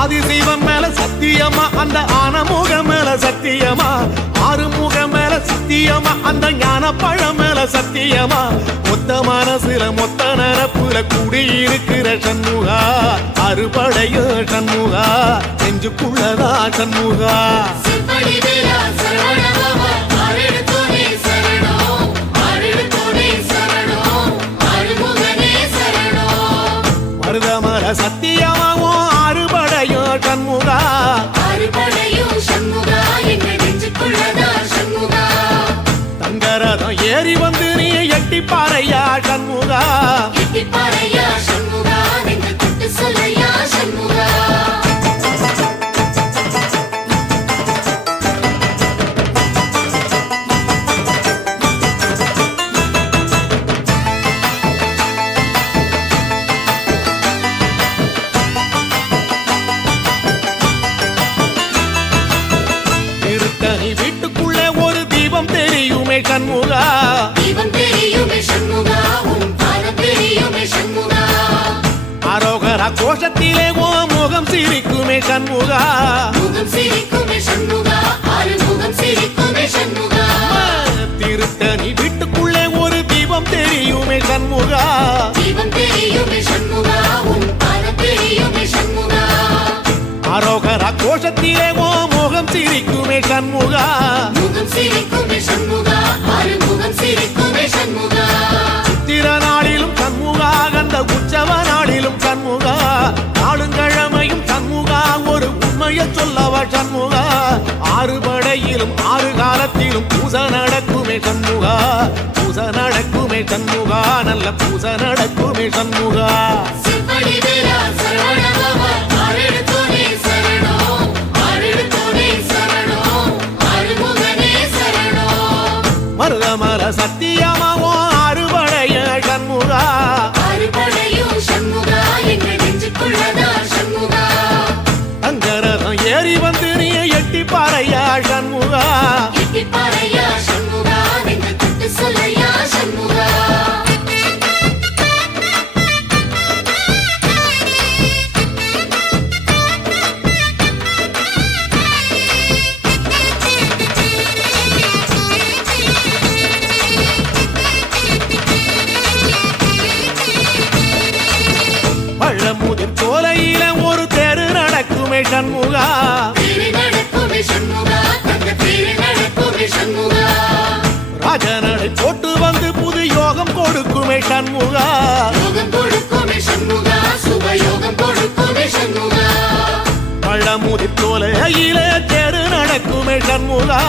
ஆதிசைவம் மேல சத்தியமா, அந்த ஆனமுகம் மேல சத்தியமா, ஆறுமுகம் மேல சத்தியமா அந்த ஞான பழம் மேல சத்தியமா மொத்த மனசுல மொத்த நரப்புல குடியிருக்கிற சண்முகா அறுபடையோ சண்முகா நெஞ்சுக்குள்ளதா சண்முகா மருதமர சத்தியமாவோ அறுபடையோ சண்முகா தங்கரதம் ஏறி வந்து நீ எட்டி பாறையா சண்முகா வீட்டுக்குள்ளே ஒரு தீபம் தெரியுமே சண்முகா அரோகரா கோஷத்திலே ஓ முகம் சிரிக்குமே சண்முகா திருத்தணி வீட்டுக்குள்ளே ஒரு தீபம் தெரியுமே சண்முகா அரோகரா கோஷத்திலே ஓ முகம் சிரிக்குமே சண்முகா சித்திர நாளிலும் சண்முகா கந்த உற்சவ நாளிலும் சண்முகா நாளுங்கிழமையும் சண்முகா ஒரு உண்மையை சொல்லவா சண்முகா ஆறுபடையிலும் ஆறு காலத்திலும் பூச நடக்குமே சண்முகா பூச நடக்குமே சண்முகா நல்ல பூச நடக்குமே சண்முகா மருதமர சத்தியமாவோ அறுபடைய சண்முகா தங்கரதம் ஏறி வந்து நீ எட்டி பாறையா சண்முகா பழமுதிர் சோலையில ஒரு தெரு நடக்குமே சண்முகா ராஜனடை போட்டு வந்து புது யோகம் கொடுக்குமே சண்முகா பழமுதிர் சோலையில தெரு நடக்குமே சண்முகா